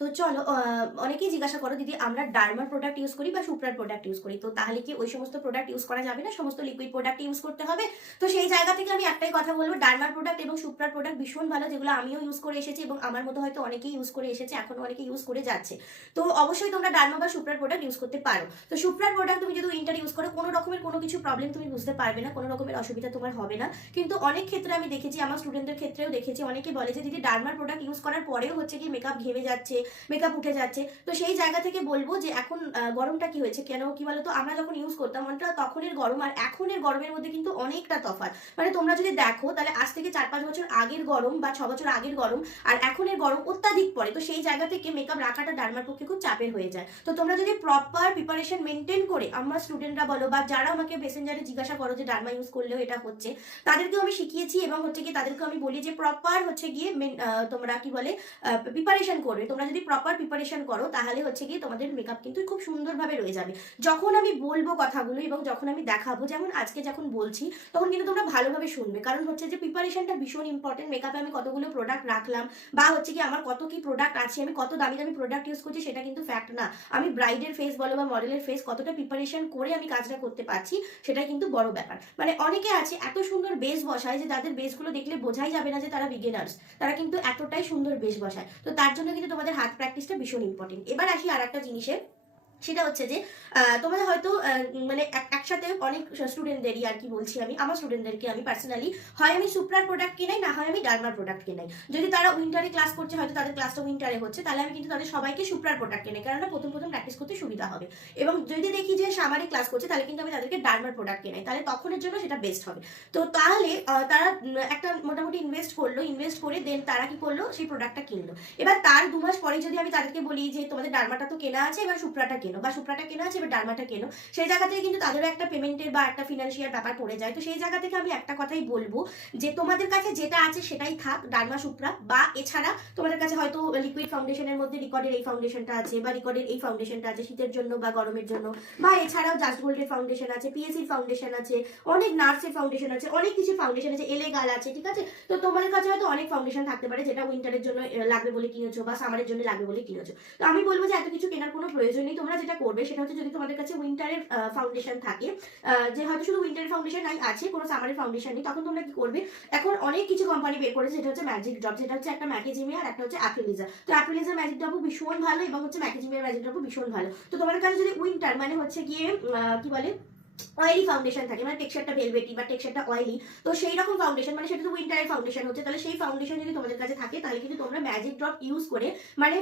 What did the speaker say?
তো চলো অনেকেই জিজ্ঞাসা করো দিদি আমরা ডার্মার প্রোডাক্ট ইউজ করি বা সুপ্রার প্রোডাক্ট ইউজ করি, তো তাহলে কি ওই সমস্ত প্রোডাক্ট ইউজ করা যাবে না, সমস্ত লিকুইড প্রোডাক্ট ইউজ করতে হবে? তো সেই জায়গা থেকে আমি একটাই কথা বলবো, ডার্মার প্রোডাক্ট এবং সুপ্রার প্রোডাক্ট ভীষণ ভালো, যেগুলো আমিও ইউজ করে এসেছি এবং আমার মতো হয়তো অনেকেই ইউজ করে এসেছে, এখনো অনেকে ইউজ করে যাচ্ছে। তো অবশ্যই তোমরা ডার্মা বা সুপ্রার প্রোডাক্ট ইউজ করতে পারো। তো সুপ্রার প্রোডাক্ট তুমি যদি উইন্টার ইউজ করো, কোনো রকমের কোনো কিছু প্রবলেম তুমি বুঝতে পারবে না, কোনো রকমের অসুবিধা তোমার হবে না। কিন্তু অনেক ক্ষেত্রে আমি দেখেছি, আমার স্টুডেন্টদের ক্ষেত্রেও দেখেছি, অনেকে বলে যে দিদি ডার্মার প্রোডাক্ট ইউজ করার পরেও হচ্ছে কি মেকআপ ঘেমে যাচ্ছে, মেকআপ উঠে যাচ্ছে। তো সেই জায়গা থেকে বলবো যে এখন গরমটা কি হয়েছে, কেন কি বলতো, আমরা যখন ইউজ করতাম ওটা তখনের গরম আর এখনের গরমের মধ্যে কিন্তু অনেকটা তফাৎ। মানে তোমরা যদি দেখো তাহলে আজ থেকে 4-5 বছর আগের গরম বা 6 বছর আগের গরম আর এখনের গরম অত্যাধিক পড়ে। তো সেই জায়গা থেকে মেকআপ রাখাটা ডার্মার পক্ষে খুব চাপের হয়ে যায়। তো তোমরা যদি প্রপার প্রিপারেশন মেনটেন করে, আমার স্টুডেন্টরা বলো বা যারা আমাকে মেসেঞ্জারে জিজ্ঞাসা করো যে ডার্মা ইউজ করলেও এটা হচ্ছে, তাদেরকেও আমি শিখিয়েছি এবং হচ্ছে কি তাদেরকে আমি বলি যে প্রপার হচ্ছে গিয়ে তোমরা কি বলে প্রিপারেশন করবে। তোমরা যদি প্রপার প্রিপারেশন করো তাহলে হচ্ছে গিয়ে তোমাদের মেকআপ কিন্তু খুব সুন্দরভাবে রয়ে যাবে। যখন আমি বলবো কথাগুলো এবং যখন আমি দেখাবো, যেমন আজকে যখন বলছি, তখন কিন্তু তোমরা ভালোভাবে শুনবে, কারণ হচ্ছে যে প্রিপারেশনটা ভীষণ ইম্পর্টেন্ট। মেকআপে আমি কতগুলো প্রোডাক্ট রাখলাম বা হচ্ছে কি আমার কত কি প্রোডাক্ট আছে, আমি কত দামি দামি প্রোডাক্ট ইউজ করছি, সেটা কিন্তু ফ্যাক্ট না। আমি ব্রাইডের ফেস বলো বা মডেলের ফেস কতটা প্রিপারেশন করে আমি কাজটা করতে পারছি, সেটাই কিন্তু বড় ব্যাপার। মানে অনেকে আছে এত সুন্দর বেস বসায় যে তাদের বেসগুলো দেখলে বোঝাই যাবে না যে তারা বিগিনার্স, তারা কিন্তু এতটাই সুন্দর বেস বসায়। তো তার জন্য কিন্তু তোমাদের হাত প্র্যাকটিসটা ভীষণ ইম্পর্টেন্ট। এবার আসি আর একটা জিনিসে, সেটা হচ্ছে যে তোমাদের হয়তো মানে একসাথে অনেক স্টুডেন্টদেরই আর কি বলছি, আমি আমার স্টুডেন্টদেরকে আমি পার্সোনালি, হয় আমি সুপ্রার প্রোডাক্ট কেনাই, না হয় আমি ডার্মার প্রোডাক্ট কেনাই। যদি তারা উইন্টারে ক্লাস করছে, হয়তো তাদের ক্লাসটা উইন্টারে হচ্ছে, তাহলে আমি কিন্তু তাদের সবাইকে সুপ্রার প্রোডাক্ট কেনাই, কারণ প্রথম প্রথম প্র্যাকটিস করতে সুবিধা হবে। এবং যদি দেখি যে সামারে ক্লাস করছে, তাহলে কিন্তু আমি তাদেরকে ডার্মার প্রোডাক্ট কেনাই, তাহলে তখনের জন্য সেটা বেস্ট হবে। তো তাহলে তারা একটা মোটামুটি ইনভেস্ট করলো, ইনভেস্ট করে দেন তারা কি করলো, সেই প্রোডাক্টটা কিনলো। এবার তার 2 মাস পরে যদি আমি তাদেরকে বলি যে তোমাদের ডার্মাটা তো কেনা আছে, এবার সুপ্রাটা কেনো, বা সুপ্রাটা কেনা আছে এবার ডার্মাটা কেনো, সেই জায়গা থেকে কিন্তু তাদেরও একটা পেমেন্টের বা একটা ফিনান্সিয়াল ব্যাপার পড়ে যায়। তো সেই জায়গা থেকে আমি একটা কথাই বলবো যে তোমাদের কাছে যেটা আছে সেটাই থাক, ডার্মা সুপ্রা, বা এছাড়া তোমাদের কাছে হয়তো লিকুইড ফাউন্ডেশনের মধ্যে রিকর্ডের এই ফাউন্ডেশনটা আছে বা রিকর্ডের এই ফাউন্ডেশনটা আছে শীতের জন্য বা গরমের জন্য, বা এছাড়াও জাস্ট গোল্ডের ফাউন্ডেশন আছে, পিএসসির ফাউন্ডেশন আছে, অনেক নার্সের ফাউন্ডেশন আছে, অনেক কিছু ফাউন্ডেশন আছে, এলেগাল আছে, ঠিক আছে? তো তোমাদের কাছে হয়তো অনেক ফাউন্ডেশন থাকতে পারে যেটা উইন্টারের জন্য লাগবে বলে কিনেছো বা সামারের জন্য লাগবে বলে কিনেছো। তো আমি বলবো যে এত কিছু কেনার কোনো প্রয়োজন নেই। তোমরা যেটা করবে সেটা হচ্ছে, যদি তোমাদের কাছে উইন্টারের ফাউন্ডেশন থাকে, যে হয়তো শুধু উইন্টারের ফাউন্ডেশন নাই আছে, কোনো সামারের ফাউন্ডেশন নেই, তখন তোমরা কি করবে, এখন অনেক কিছু কোম্পানি বের করেছে, যেটা হচ্ছে ম্যাজিক ড্রপ, যেটা হচ্ছে একটা ম্যাকেজিমিয়া আর একটা হচ্ছে অ্যাপ্রিলিজা। তো অ্যাপ্রিলিজার ম্যাজিক ড্রপও ভীষণ ভালো এবং হচ্ছে ম্যাকেজিমিয়ার ম্যাজিক ড্রপও ভীষণ ভালো। তো তোমাদের কাছে যদি উইন্টার মানে হচ্ছে গিয়ে কি বলে অয়েলি ফাউন্ডেশন থাকে, মানে টেক্সচারটা ভেলভেটি বা টেক্সচারটা অয়েলি, তো সেই রকম ফাউন্ডেশন, মানে সেটা তো উইন্টারের ফাউন্ডেশন হচ্ছে, তাহলে সেই ফাউন্ডেশন যদি তোমাদের কাছে থাকে, তাহলে কিন্তু তোমরা ম্যাজিক ড্রপ ইউজ করে মানে